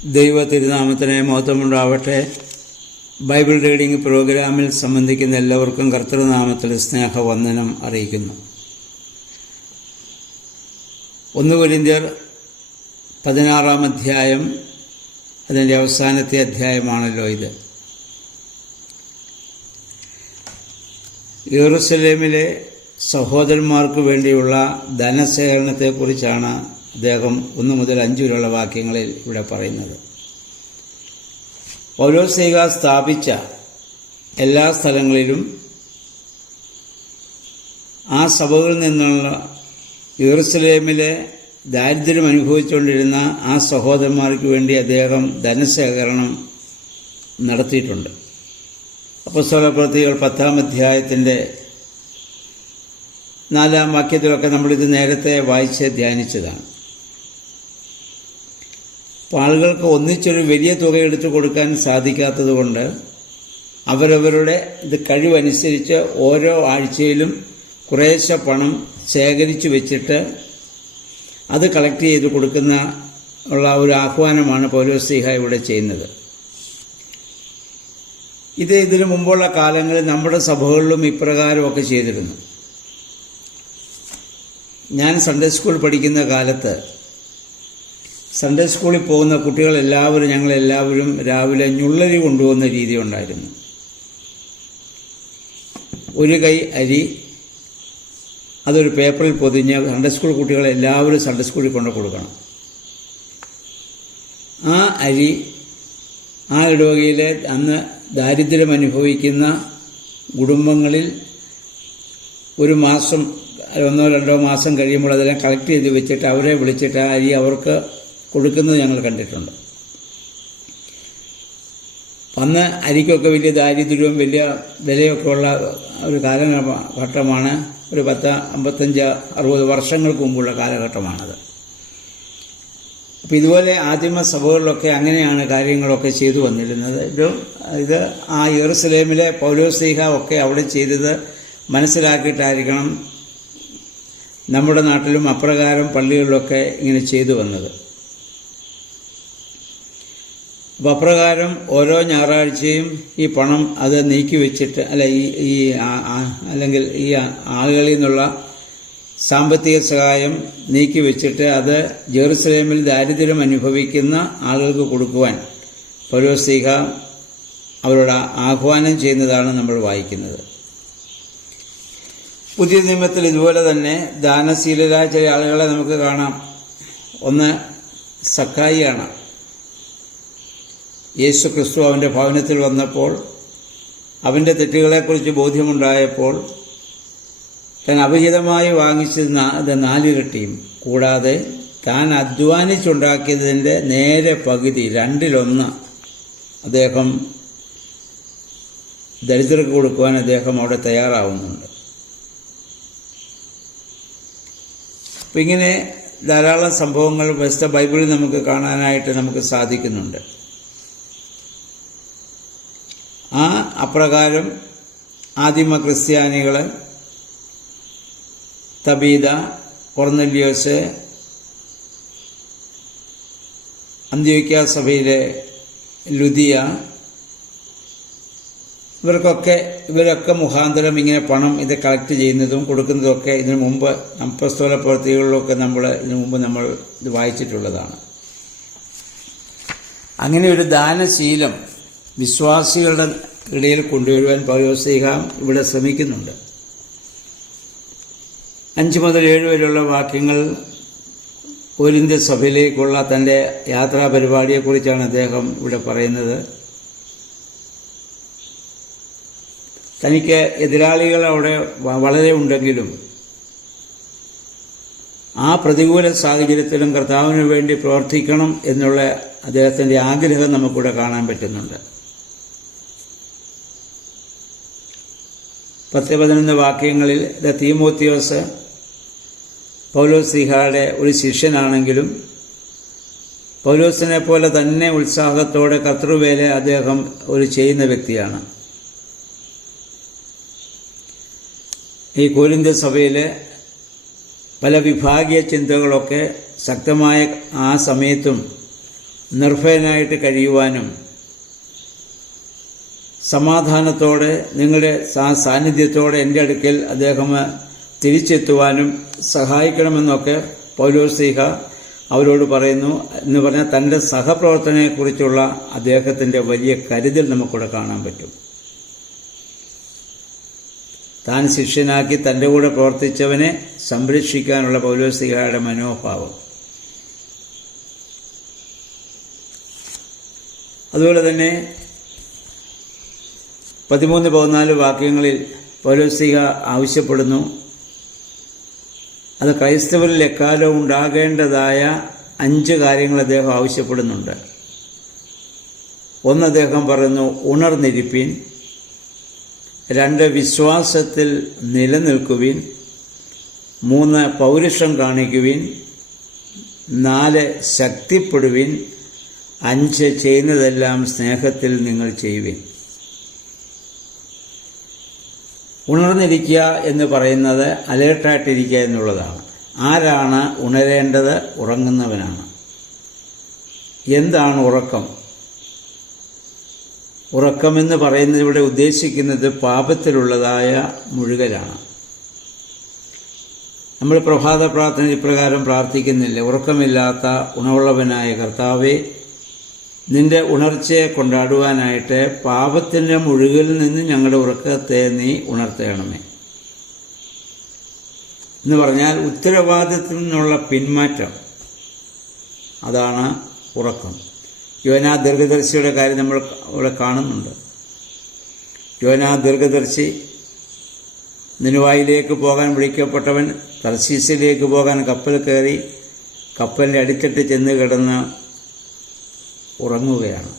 ദൈവ തിരുനാമത്തിന് മഹത്വമുണ്ടാവട്ടെ. Bible reading പ്രോഗ്രാമിൽ സംബന്ധിക്കുന്ന എല്ലാവർക്കും കർത്തൃനാമത്തിൽ സ്നേഹവന്ദനം അറിയിക്കുന്നു. 1 കൊരിന്ത്യർ 16 അധ്യായം, അതിൻ്റെ അവസാനത്തെ അധ്യായമാണല്ലോ ഇത്. യെരുശലേമിലെ സഹോദരന്മാർക്ക് വേണ്ടിയുള്ള ധനശേഖരണത്തെക്കുറിച്ചാണ് അദ്ദേഹം 1 മുതൽ 5 വരെയുള്ള വാക്യങ്ങളിൽ ഇവിടെ പറയുന്നത്. പൗലോസ്ലീഹ സ്ഥാപിച്ച എല്ലാ സ്ഥലങ്ങളിലും ആ സഭകളിൽ നിന്നുള്ള യെരുശലേമിലെ ദാരിദ്ര്യം അനുഭവിച്ചുകൊണ്ടിരുന്ന ആ സഹോദരന്മാർക്ക് വേണ്ടി അദ്ദേഹം ധനശേഖരണം നടത്തിയിട്ടുണ്ട്. അപ്പോസ്തലപ്രവൃത്തികൾ 10 അധ്യായത്തിൻ്റെ 4 വാക്യത്തിലൊക്കെ നമ്മളിത് നേരത്തെ വായിച്ച് ധ്യാനിച്ചതാണ്. അപ്പോൾ ആളുകൾക്ക് ഒന്നിച്ചൊരു വലിയ തുക എടുത്തു കൊടുക്കാൻ സാധിക്കാത്തതുകൊണ്ട് അവരവരുടെ ഇത് കഴിവനുസരിച്ച് ഓരോ ആഴ്ചയിലും കുറേശ്ശെ പണം ശേഖരിച്ചു വെച്ചിട്ട് അത് കളക്ട് ചെയ്ത് കൊടുക്കുന്ന ഉള്ള ഒരു ആഹ്വാനമാണ് പൗലോസ്ലീഹ ഇവിടെ ചെയ്യുന്നത്. ഇതിനു മുമ്പുള്ള കാലങ്ങളിൽ നമ്മുടെ സഭകളിലും ഇപ്രകാരമൊക്കെ ചെയ്തിരുന്നു. ഞാൻ സൺഡേ സ്കൂൾ പഠിക്കുന്ന കാലത്ത് സൺഡേ സ്കൂളിൽ പോകുന്ന കുട്ടികളെല്ലാവരും ഞങ്ങളെല്ലാവരും രാവിലെ ഞുള്ളരി കൊണ്ടുപോകുന്ന രീതി ഉണ്ടായിരുന്നു. ഒരു കൈ അരി അതൊരു പേപ്പറിൽ പൊതിഞ്ഞ് സൺഡേ സ്കൂൾ കുട്ടികളെല്ലാവരും സൺഡേ സ്കൂളിൽ കൊണ്ട് കൊടുക്കണം. ആ അരി ആ ഇടവകയിലെ അന്ന് ദാരിദ്ര്യം അനുഭവിക്കുന്ന കുടുംബങ്ങളിൽ ഒരു മാസം 1-2 മാസം കഴിയുമ്പോൾ അതെല്ലാം കളക്ട് ചെയ്ത് വെച്ചിട്ട് അവരെ വിളിച്ചിട്ട് ആ അരി അവർക്ക് കൊടുക്കുന്നത് ഞങ്ങൾ കണ്ടിട്ടുണ്ട്. അന്ന് അരിക്കൊക്കെ വലിയ ദാരിദ്ര്യവും വലിയ വിലയൊക്കെ ഉള്ള ഒരു കാലഘട്ടമാണ്. ഒരു 10, 55, 60 വർഷങ്ങൾക്ക് മുമ്പുള്ള കാലഘട്ടമാണത്. അപ്പം ഇതുപോലെ ആദിമ സഭകളിലൊക്കെ അങ്ങനെയാണ് കാര്യങ്ങളൊക്കെ ചെയ്തു വന്നിരുന്നത്. ഇത് ആ യെരുശലേമിലെ പൗലോസ്ലീഹ ഒക്കെ അവിടെ ചെയ്തത് മനസ്സിലാക്കിയിട്ടായിരിക്കണം നമ്മുടെ നാട്ടിലും അപ്രകാരം പള്ളികളിലൊക്കെ ഇങ്ങനെ ചെയ്തു വന്നത്. അപ്പോൾ അപ്രകാരം ഓരോ ഞായറാഴ്ചയും ഈ പണം അത് നീക്കി വെച്ചിട്ട് അല്ലെങ്കിൽ ഈ ആളുകളിൽ നിന്നുള്ള സാമ്പത്തിക സഹായം നീക്കി വെച്ചിട്ട് അത് ജെറുസലേമിൽ ദാരിദ്ര്യം അനുഭവിക്കുന്ന ആളുകൾക്ക് കൊടുക്കുവാൻ പൗലോസ്ലീഹ അവരോട് ആഹ്വാനം ചെയ്യുന്നതാണ് നമ്മൾ വായിക്കുന്നത്. പുതിയ നിയമത്തിൽ ഇതുപോലെ തന്നെ ദാനശീലരായ ചില ആളുകളെ നമുക്ക് കാണാം. ഒന്ന് സക്കായിയാണ്. യേശു ക്രിസ്തു അവൻ്റെ ഭവനത്തിൽ വന്നപ്പോൾ അവൻ്റെ തെറ്റുകളെക്കുറിച്ച് ബോധ്യമുണ്ടായപ്പോൾ താൻ അവിഹിതമായി വാങ്ങിച്ചത് 4 ഇരട്ടിയും കൂടാതെ താൻ അധ്വാനിച്ചുണ്ടാക്കിയതിൻ്റെ നേരെ പകുതി 2-1 അദ്ദേഹം ദരിദ്രർക്ക് കൊടുക്കുവാൻ അദ്ദേഹം അവിടെ തയ്യാറാവുന്നുണ്ട്. അപ്പം ഇങ്ങനെ ധാരാളം സംഭവങ്ങൾ വിശുദ്ധ ബൈബിളിൽ നമുക്ക് കാണാനായിട്ട് നമുക്ക് സാധിക്കുന്നുണ്ട്. ആ അപ്രകാരം ആദിമ ക്രിസ്ത്യാനികൾ തബീത, കൊർന്നല്യോസ്, അന്ത്യോക്യ സഭയിലെ ലുദിയ ഇവരൊക്കെ മുഖാന്തരം ഇങ്ങനെ പണം ഇത് കളക്ട് ചെയ്യുന്നതും കൊടുക്കുന്നതുമൊക്കെ ഇതിനു മുമ്പ് അപ്പോസ്തല പ്രവൃത്തികളിലൊക്കെ ഇതിനു മുമ്പ് നമ്മൾ ഇത് വായിച്ചിട്ടുള്ളതാണ്. അങ്ങനെ ഒരു ദാനശീലം വിശ്വാസികളുടെ ഇടയിൽ കൊണ്ടുവരുവാൻ പൗലോസ്ലീഹ ഇവിടെ ശ്രമിക്കുന്നുണ്ട്. 5 മുതൽ 7 വരെയുള്ള വാക്യങ്ങൾ കൊരിന്ത്യ സഭയിലേക്കുള്ള തൻ്റെ യാത്രാ പരിപാടിയെക്കുറിച്ചാണ് അദ്ദേഹം ഇവിടെ പറയുന്നത്. തനിക്ക് എതിരാളികൾ അവിടെ വളരെ ഉണ്ടെങ്കിലും ആ പ്രതികൂല സാഹചര്യത്തിലും കർത്താവിന് വേണ്ടി പ്രവർത്തിക്കണം എന്നുള്ള അദ്ദേഹത്തിൻ്റെ ആഗ്രഹം നമുക്കിവിടെ കാണാൻ പറ്റുന്നുണ്ട്. 10-11 വാക്യങ്ങളിൽ തീമോത്തിയോസ് പൗലോസ്ലീഹയുടെ ഒരു ശിഷ്യനാണെങ്കിലും പൗലോസിനെ പോലെ തന്നെ ഉത്സാഹത്തോടെ കർത്തൃവേല അദ്ദേഹം ചെയ്യുന്ന വ്യക്തിയാണ്. ഈ കൊരിന്ത്യ സഭയിലെ പല വിഭാഗീയ ചിന്തകളൊക്കെ ശക്തമായ ആ സമയത്തും നിർഭയനായിട്ട് കഴിയുവാനും സമാധാനത്തോടെ നിങ്ങളുടെ സാന്നിധ്യത്തോടെ എൻ്റെ അടുക്കൽ അദ്ദേഹം തിരിച്ചെത്തുവാനും സഹായിക്കണമെന്നൊക്കെ പൗലോസ്ലീഹ അവരോട് പറയുന്നു. എന്ന് പറഞ്ഞാൽ തൻ്റെ സഹപ്രവർത്തനയെക്കുറിച്ചുള്ള അദ്ദേഹത്തിൻ്റെ വലിയ കരുതൽ നമുക്കിവിടെ കാണാൻ പറ്റും. താൻ ശിഷ്യനാക്കി തൻ്റെ കൂടെ പ്രവർത്തിച്ചവനെ സംരക്ഷിക്കാനുള്ള പൗലോസ്ലീഹയുടെ മനോഭാവം. അതുപോലെ തന്നെ 13-14 വാക്യങ്ങളിൽ പൗലോസ്ലീഹ ആവശ്യപ്പെടുന്നു. അത് ക്രൈസ്തവരിൽ എക്കാലവും ഉണ്ടാകേണ്ടതായ 5 കാര്യങ്ങൾ അദ്ദേഹം ആവശ്യപ്പെടുന്നുണ്ട്. ഒന്ന്, അദ്ദേഹം പറയുന്നു, ഉണർന്നിരിപ്പീൻ. 2, വിശ്വാസത്തിൽ നിലനിൽക്കുവിൻ. 3, പൗരുഷം കാണിക്കുവിൻ. 4, ശക്തിപ്പെടുവിൻ. 5, ചെയ്യുന്നതെല്ലാം സ്നേഹത്തിൽ നിങ്ങൾ ചെയ്യുവിൻ. ഉണർന്നിരിക്കുക എന്ന് പറയുന്നത് അലേർട്ടായിട്ടിരിക്കുക എന്നുള്ളതാണ്. ആരാണ് ഉണരേണ്ടത്? ഉറങ്ങുന്നവനാണ്. എന്താണ് ഉറക്കം? ഉറക്കമെന്ന് പറയുന്നത് ഇവിടെ ഉദ്ദേശിക്കുന്നത് പാപത്തിലുള്ളതായ മുഴുകലാണ്. നമ്മൾ പ്രഭാത പ്രാർത്ഥന ഇപ്രകാരം പ്രാർത്ഥിക്കുന്നില്ല: ഉറക്കമില്ലാത്ത ഉണവുള്ളവനായ കർത്താവേ, നിന്റെ ഉണർച്ചയെ കൊണ്ടാടുവാനായിട്ട് പാപത്തിൻ്റെ മുഴുകലിൽ നിന്ന് ഞങ്ങളുടെ ഉറക്കത്തെ നീ ഉണർത്തണമേ എന്ന് പറഞ്ഞാൽ ഉത്തരവാദിത്തത്തിൽ നിന്നുള്ള പിന്മാറ്റം, അതാണ് ഉറക്കം. യോനാ ദീർഘദർശിയുടെ കാര്യം നമ്മൾ ഇവിടെ കാണുന്നുണ്ട്. യോനാ ദീർഘദർശി നിനുവായിലേക്ക് പോകാൻ വിളിക്കപ്പെട്ടവൻ തർശീസിലേക്ക് പോകാൻ കപ്പൽ കയറി കപ്പലിൻ്റെ അടിത്തട്ട് ചെന്ന് കിടന്ന് ഉറങ്ങുകയാണ്.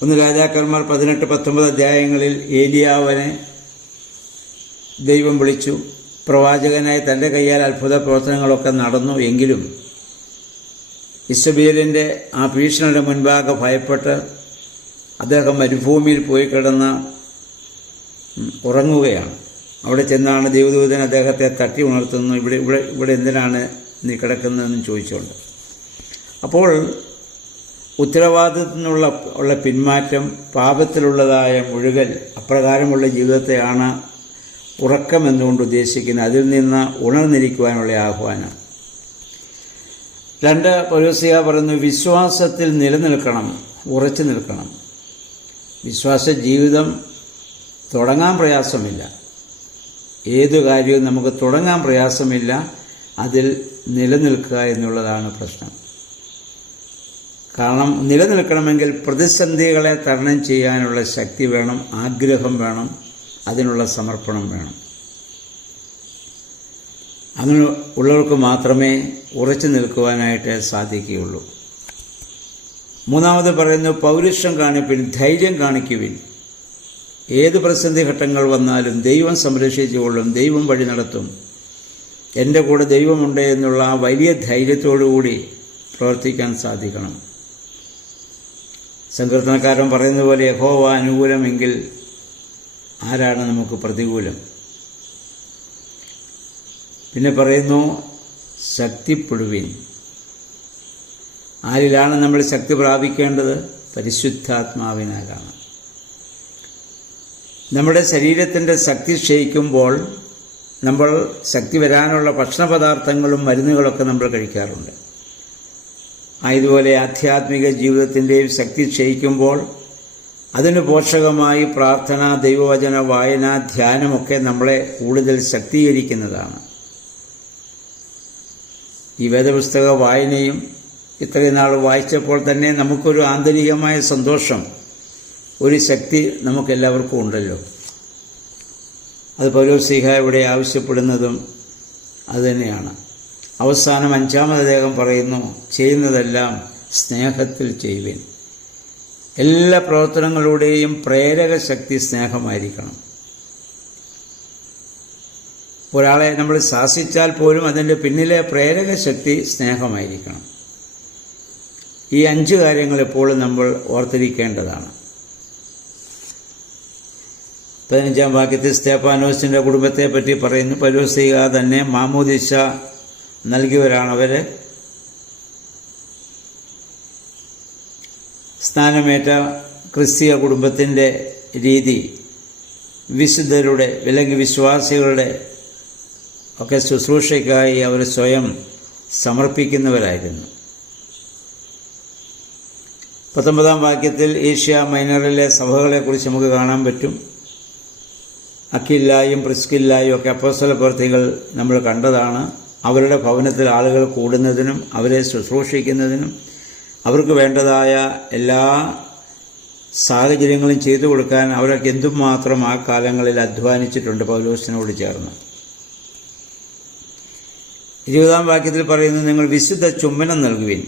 1 രാജാക്കന്മാർ 18-19 അധ്യായങ്ങളിൽ ഏലിയാവിനെ ദൈവം വിളിച്ചു. പ്രവാചകനായി തൻ്റെ കയ്യാൽ അത്ഭുത പ്രവർത്തനങ്ങളൊക്കെ നടന്നു. എങ്കിലും ഇസബേലിൻ്റെ ആ ഭീഷണിയുടെ മുൻപാകെ ഭയപ്പെട്ട് അദ്ദേഹം മരുഭൂമിയിൽ പോയി കിടന്ന് ഉറങ്ങുകയാണ്. അവിടെ ചെന്നാണ് ദൈവദൂതൻ അദ്ദേഹത്തെ തട്ടി ഉണർത്തുന്നു. ഇവിടെ എന്തിനാണ് നീ കിടക്കുന്നതെന്നും ചോദിച്ചുകൊണ്ട്. അപ്പോൾ ഉത്തരവാദിത്തത്തിൽ നിന്നുള്ള പിന്മാറ്റം, പാപത്തിലുള്ളതായ മുഴുകൽ, അപ്രകാരമുള്ള ജീവിതത്തെയാണ് ഉറക്കം എന്നുകൊണ്ട് ഉദ്ദേശിക്കുന്നത്. അതിൽ നിന്ന് ഉണർന്നിരിക്കുവാനുള്ള ആഹ്വാനം. 2, പൗലോസ്ലീഹ പറയുന്നു, വിശ്വാസത്തിൽ നിലനിൽക്കണം, ഉറച്ചു നിൽക്കണം. വിശ്വാസ ജീവിതം തുടങ്ങാൻ പ്രയാസമില്ല. ഏതു കാര്യവും നമുക്ക് തുടങ്ങാൻ പ്രയാസമില്ല. അതിൽ നിലനിൽക്കുക എന്നുള്ളതാണ് പ്രശ്നം. കാരണം നിലനിൽക്കണമെങ്കിൽ പ്രതിസന്ധികളെ തരണം ചെയ്യാനുള്ള ശക്തി വേണം, ആഗ്രഹം വേണം, അതിനുള്ള സമർപ്പണം വേണം. അങ്ങനെ ഉള്ളവർക്ക് മാത്രമേ ഉറച്ചു നിൽക്കുവാനായിട്ട് സാധിക്കുകയുള്ളൂ. 3 പറയുന്നു, പൗരുഷം കാണിപ്പിൻ, ധൈര്യം കാണിക്കുവിൻ. ഏത് പ്രതിസന്ധി ഘട്ടങ്ങൾ വന്നാലും ദൈവം സംരക്ഷിച്ചുകൊള്ളും, ദൈവം വഴി നടത്തും, എൻ്റെ കൂടെ ദൈവമുണ്ട് എന്നുള്ള ആ വലിയ ധൈര്യത്തോടുകൂടി പ്രവർത്തിക്കാൻ സാധിക്കണം. സങ്കീർത്തനക്കാരൻ പറയുന്നത് പോലെ, യഹോവ അനുകൂലമെങ്കിൽ ആരാണ് നമുക്ക് പ്രതികൂലം? പിന്നെ പറയുന്നു, ശക്തിപ്പെടുവിൻ. ആരിലാണ് നമ്മൾ ശക്തി പ്രാപിക്കേണ്ടത്? പരിശുദ്ധാത്മാവിനാലാണ്. നമ്മുടെ ശരീരത്തിൻ്റെ ശക്തി ക്ഷയിക്കുമ്പോൾ നമ്മൾ ശക്തി വരാനുള്ള ഭക്ഷണപദാർത്ഥങ്ങളും മരുന്നുകളൊക്കെ നമ്മൾ കഴിക്കാറുണ്ട്. ഇതുപോലെ ആധ്യാത്മിക ജീവിതത്തിൻ്റെയും ശക്തി ക്ഷയിക്കുമ്പോൾ അതിന് പോഷകമായി പ്രാർത്ഥന, ദൈവവചന വായന, ധ്യാനമൊക്കെ നമ്മളെ കൂടുതൽ ശക്തീകരിക്കുന്നതാണ്. ഈ വേദപുസ്തക വായനയും ഇത്രയും നാൾ വായിച്ചപ്പോൾ തന്നെ നമുക്കൊരു ആന്തരികമായ സന്തോഷം, ഒരു ശക്തി നമുക്കെല്ലാവർക്കും ഉണ്ടല്ലോ. അത് പൗലോസ്ലീഹ ഇവിടെ ആവശ്യപ്പെടുന്നതും അതുതന്നെയാണ്. അവസാനം 5 അദ്ദേഹം പറയുന്നു, ചെയ്യുന്നതെല്ലാം സ്നേഹത്തിൽ ചെയ്യുവിൻ. എല്ലാ പ്രവർത്തനങ്ങളുടെയും പ്രേരക ശക്തി സ്നേഹമായിരിക്കണം. ഒരാളെ നമ്മൾ ശാസിച്ചാൽ പോലും അതിൻ്റെ പിന്നിലെ പ്രേരക ശക്തി സ്നേഹമായിരിക്കണം. ഈ 5 കാര്യങ്ങൾ എപ്പോഴും നമ്മൾ ഓർത്തിരിക്കേണ്ടതാണ്. 15 വാക്യത്തിൽ സ്തേഫാനോസിൻ്റെ കുടുംബത്തെ പറ്റി പറയുന്നു. പൗലോസ്ലീഹ തന്നെ മാമോദിസ നൽകിയവരാണ് അവർ. സ്നാനമേറ്റ ക്രിസ്തീയ കുടുംബത്തിൻ്റെ രീതി വിശുദ്ധരുടെ അല്ലെങ്കിൽ വിശ്വാസികളുടെ ഒക്കെ ശുശ്രൂഷയ്ക്കായി അവർ സ്വയം സമർപ്പിക്കുന്നവരായിരുന്നു. 19 വാക്യത്തിൽ ഏഷ്യ മൈനറിലെ സഭകളെക്കുറിച്ച് നമുക്ക് കാണാൻ പറ്റും. അക്വിലായും പ്രിസ്കില്ലായും ഒക്കെ അപ്പോസ്തല പ്രവൃത്തികൾ നമ്മൾ കണ്ടതാണ്. അവരുടെ ഭവനത്തിൽ ആളുകൾ കൂടുന്നതിനും അവരെ ശുശ്രൂഷിക്കുന്നതിനും അവർക്ക് വേണ്ടതായ എല്ലാ സാഹചര്യങ്ങളും ചെയ്തു കൊടുക്കാൻ അവരൊക്കെ എന്തുമാത്രം ആ കാലങ്ങളിൽ അധ്വാനിച്ചിട്ടുണ്ട് പൗലോസിനോട് ചേർന്ന്. 20 വാക്യത്തിൽ പറയുന്നു, നിങ്ങൾ വിശുദ്ധ ചുംബനം നൽകുവിൻ.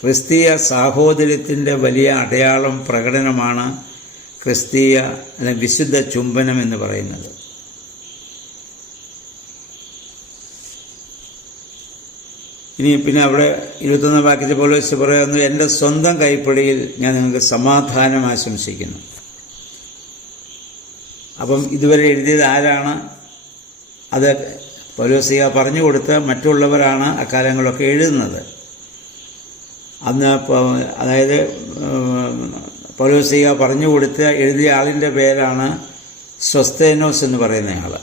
ക്രിസ്തീയ സാഹോദര്യത്തിൻ്റെ വലിയ അടയാളം പ്രകടനമാണ് ക്രിസ്തീയ അല്ലെങ്കിൽ വിശുദ്ധ ചുംബനം എന്ന് പറയുന്നത്. ഇനി പിന്നെ അവിടെ 21 വാക്യത്തിൽ പൗലോസ് പറയുന്നു, എൻ്റെ സ്വന്തം കൈപ്പിടിയിൽ ഞാൻ നിങ്ങൾക്ക് സമാധാനം ആശംസിക്കുന്നു. അപ്പം ഇതുവരെ എഴുതിയത് ആരാണ്? അത് പൗലോസിക പറഞ്ഞു കൊടുത്ത് മറ്റുള്ളവരാണ് അക്കാലങ്ങളൊക്കെ എഴുതുന്നത്. അന്ന് അതായത് പൗലോസിക പറഞ്ഞു കൊടുത്ത് എഴുതിയ ആളിൻ്റെ പേരാണ് സ്വസ്തേനോസ് എന്ന് പറയുന്നയാൾ.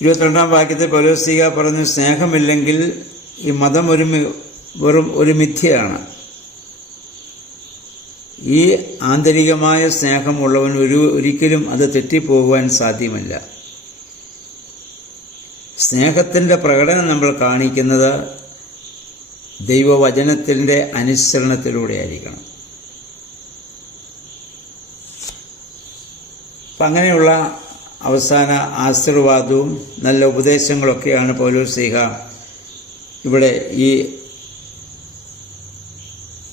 22 വാക്യത്തിൽ പൗലോസിക പറഞ്ഞു, സ്നേഹമില്ലെങ്കിൽ ഈ മതം വെറും ഒരു മിഥ്യയാണ്. ഈ ആന്തരികമായ സ്നേഹമുള്ളവൻ ഒരിക്കലും അത് തെറ്റിപ്പോകുവാൻ സാധ്യമല്ല. സ്നേഹത്തിൻ്റെ പ്രകടനം നമ്മൾ കാണിക്കുന്നത് ദൈവവചനത്തിൻ്റെ അനുസരണത്തിലൂടെ ആയിരിക്കണം. അപ്പം അങ്ങനെയുള്ള അവസാന ആശീർവാദവും നല്ല ഉപദേശങ്ങളൊക്കെയാണ് പൗലോസ്ലീഹ ഇവിടെ ഈ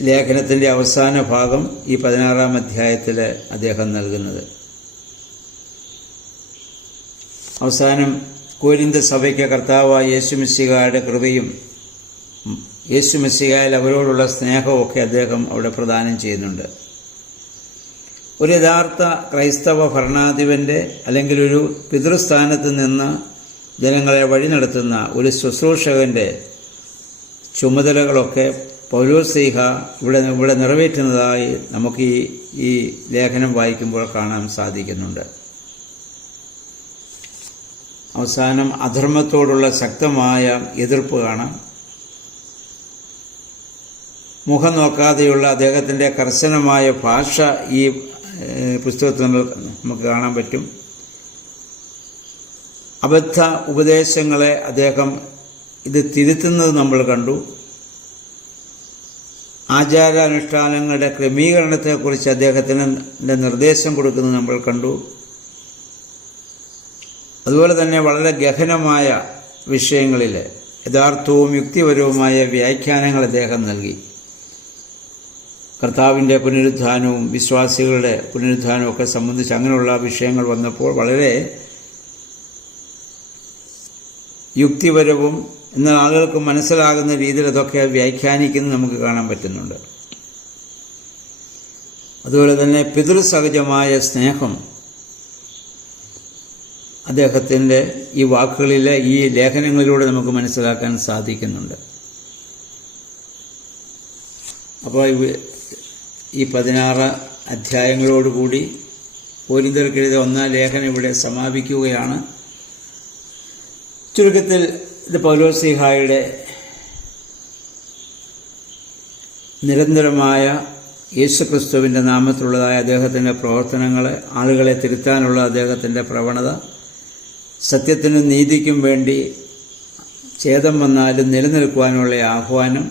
ലേഖനത്തിൻ്റെ അവസാന ഭാഗം ഈ 16 അധ്യായത്തിൽ അദ്ദേഹം നൽകുന്നത്. അവസാനം കൊരിന്ത് സഭയ്ക്ക് കർത്താവായ യേശുമിശിഹായുടെ കൃപയും യേശുമിശിഹായിൽ അവരോടുള്ള സ്നേഹമൊക്കെ അദ്ദേഹം അവിടെ പ്രദാനം ചെയ്യുന്നുണ്ട്. ഒരു യഥാർത്ഥ ക്രൈസ്തവ ഭരണാധിപൻ്റെ അല്ലെങ്കിൽ ഒരു പിതൃസ്ഥാനത്ത് നിന്ന് ജനങ്ങളെ വഴി നടത്തുന്ന ഒരു ശുശ്രൂഷകൻ്റെ ചുമതലകളൊക്കെ പൗലോസ്ലീഹ ഇവിടെ നിറവേറ്റുന്നതായി നമുക്ക് ഈ ലേഖനം വായിക്കുമ്പോൾ കാണാൻ സാധിക്കുന്നുണ്ട്. അവസാനം അധർമ്മത്തോടുള്ള ശക്തമായ എതിർപ്പ് കാണാം. മുഖം നോക്കാതെയുള്ള അദ്ദേഹത്തിൻ്റെ കർശനമായ ഭാഷ ഈ പുസ്തകത്തിൽ നമുക്ക് കാണാൻ പറ്റും. അബദ്ധ ഉപദേശങ്ങളെ അദ്ദേഹം ഇത് തിരുത്തുന്നത് നമ്മൾ കണ്ടു. ആചാരാനുഷ്ഠാനങ്ങളുടെ ക്രമീകരണത്തെക്കുറിച്ച് അദ്ദേഹത്തിൻ്റെ നിർദ്ദേശം കൊടുക്കുന്നത് നമ്മൾ കണ്ടു. അതുപോലെ തന്നെ വളരെ ഗഹനമായ വിഷയങ്ങളിൽ യഥാർത്ഥവും യുക്തിപരവുമായ വ്യാഖ്യാനങ്ങൾ അദ്ദേഹം നൽകി. കർത്താവിൻ്റെ പുനരുത്ഥാനവും വിശ്വാസികളുടെ പുനരുത്ഥാനവും ഒക്കെ സംബന്ധിച്ച് അങ്ങനെയുള്ള വിഷയങ്ങൾ വന്നപ്പോൾ വളരെ യുക്തിപരവും എന്നാൽ ആളുകൾക്ക് മനസ്സിലാകുന്ന രീതിയിൽ അതൊക്കെ വ്യാഖ്യാനിക്കുന്നത് നമുക്ക് കാണാൻ പറ്റുന്നുണ്ട്. അതുപോലെ തന്നെ പിതൃസഹജമായ സ്നേഹം അദ്ദേഹത്തിൻ്റെ ഈ വാക്കുകളിലെ ഈ ലേഖനങ്ങളിലൂടെ നമുക്ക് മനസ്സിലാക്കാൻ സാധിക്കുന്നുണ്ട്. അപ്പോൾ ഈ 16 അധ്യായങ്ങളോടുകൂടി കൊരിന്ത്യർക്കെഴുതിയ 1 ലേഖനം ഇവിടെ സമാപിക്കുകയാണ്. ചുരുക്കത്തിൽ ഇത് പൗലോസ്ലീഹായുടെ നിരന്തരമായ യേശുക്രിസ്തുവിൻ്റെ നാമത്തിലുള്ളതായ അദ്ദേഹത്തിൻ്റെ പ്രവർത്തനങ്ങൾ, ആളുകളെ തിരുത്താനുള്ള അദ്ദേഹത്തിൻ്റെ പ്രവണത, സത്യത്തിനും നീതിക്കും വേണ്ടി ഛേദം വന്നാലും നിലനിൽക്കുവാനുള്ള ആഹ്വാനം,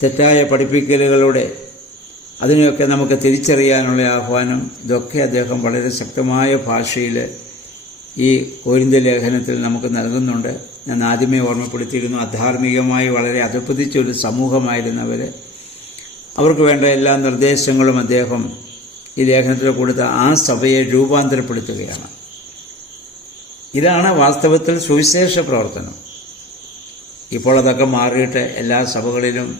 തെറ്റായ പഠിപ്പിക്കലുകളുടെ അതിനെയൊക്കെ നമുക്ക് തിരിച്ചറിയാനുള്ള ആഹ്വാനം, ഇതൊക്കെ അദ്ദേഹം വളരെ ശക്തമായ ഭാഷയിൽ ഈ കൊരിന്ത്യ ലേഖനത്തിൽ നമുക്ക് നൽകുന്നുണ്ട്. ഞാൻ ആദ്യമേ ഓർമ്മപ്പെടുത്തിയിരുന്നു, അധാർമികമായി വളരെ അധപ്പതിച്ചൊരു സമൂഹമായിരുന്നവർ, അവർക്ക് വേണ്ട എല്ലാ നിർദ്ദേശങ്ങളും അദ്ദേഹം ഈ ലേഖനത്തിൽ കൊടുത്ത ആ സഭയെ രൂപാന്തരപ്പെടുത്തുകയാണ്. ഇതാണ് വാസ്തവത്തിൽ സുവിശേഷ പ്രവർത്തനം. ഇപ്പോൾ അതൊക്കെ മാറിയിട്ട് എല്ലാ സഭകളിലും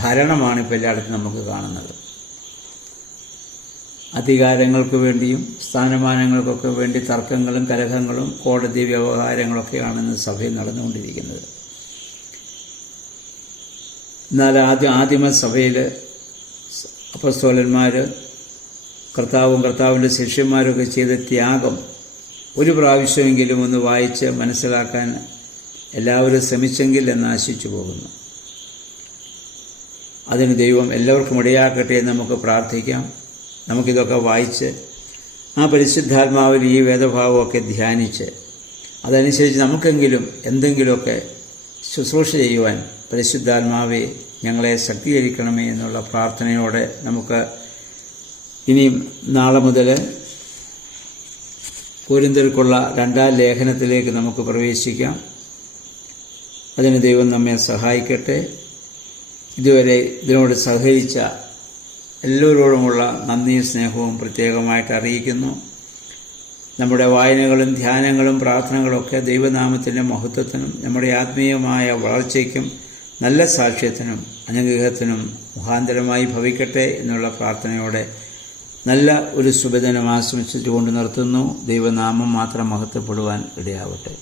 ഭരണമാണ് ഇപ്പോൾ എല്ലായിടത്തും നമുക്ക് കാണുന്നത്. അധികാരങ്ങൾക്ക് വേണ്ടിയും സ്ഥാനമാനങ്ങൾക്കൊക്കെ വേണ്ടി തർക്കങ്ങളും കലഹങ്ങളും കോടതി വ്യവഹാരങ്ങളൊക്കെയാണ് ഇന്ന് സഭയിൽ നടന്നുകൊണ്ടിരിക്കുന്നത്. എന്നാൽ ആദിമസഭയിൽ അപ്പസ്തോലന്മാർ കർത്താവും കർത്താവിൻ്റെ ശിഷ്യന്മാരൊക്കെ ചെയ്ത ത്യാഗം ഒരു പ്രാവശ്യമെങ്കിലും ഒന്ന് വായിച്ച് മനസ്സിലാക്കാൻ എല്ലാവരും ശ്രമിച്ചെങ്കിൽ എന്ന് ആശിച്ചു പോകുന്നു. അതിന് ദൈവം എല്ലാവർക്കും ഇടയാക്കട്ടെ എന്ന് നമുക്ക് പ്രാർത്ഥിക്കാം. നമുക്കിതൊക്കെ വായിച്ച് ആ പരിശുദ്ധാത്മാവിൽ ഈ വേദഭാവമൊക്കെ ധ്യാനിച്ച് അതനുസരിച്ച് നമുക്കെങ്കിലും എന്തെങ്കിലുമൊക്കെ ശുശ്രൂഷ ചെയ്യുവാൻ പരിശുദ്ധാത്മാവെ ഞങ്ങളെ ശക്തീകരിക്കണമേ എന്നുള്ള പ്രാർത്ഥനയോടെ നമുക്ക് ഇനിയും നാളെ മുതൽ കൊരിന്ത്യർക്കുള്ള 2-ാം ലേഖനത്തിലേക്ക് നമുക്ക് പ്രവേശിക്കാം. അതിന് ദൈവം നമ്മെ സഹായിക്കട്ടെ. ഇതുവരെ ഇതിനോട് സഹകരിച്ച എല്ലാവരോടുമുള്ള നന്ദിയും സ്നേഹവും പ്രത്യേകമായിട്ട് അറിയിക്കുന്നു. നമ്മുടെ വായനകളും ധ്യാനങ്ങളും പ്രാർത്ഥനകളൊക്കെ ദൈവനാമത്തിൻ്റെ മഹത്വത്തിനും നമ്മുടെ ആത്മീയമായ വളർച്ചയ്ക്കും നല്ല സാക്ഷ്യത്തിനും അനുഗ്രഹത്തിനും മുഖാന്തരമായി ഭവിക്കട്ടെ എന്നുള്ള പ്രാർത്ഥനയോടെ നല്ല ഒരു ശുഭദിനം ആശംസിച്ചുകൊണ്ട് നിർത്തുന്നു. ദൈവനാമം മാത്രം മഹത്വപ്പെടുവാൻ ഇടയാവട്ടെ.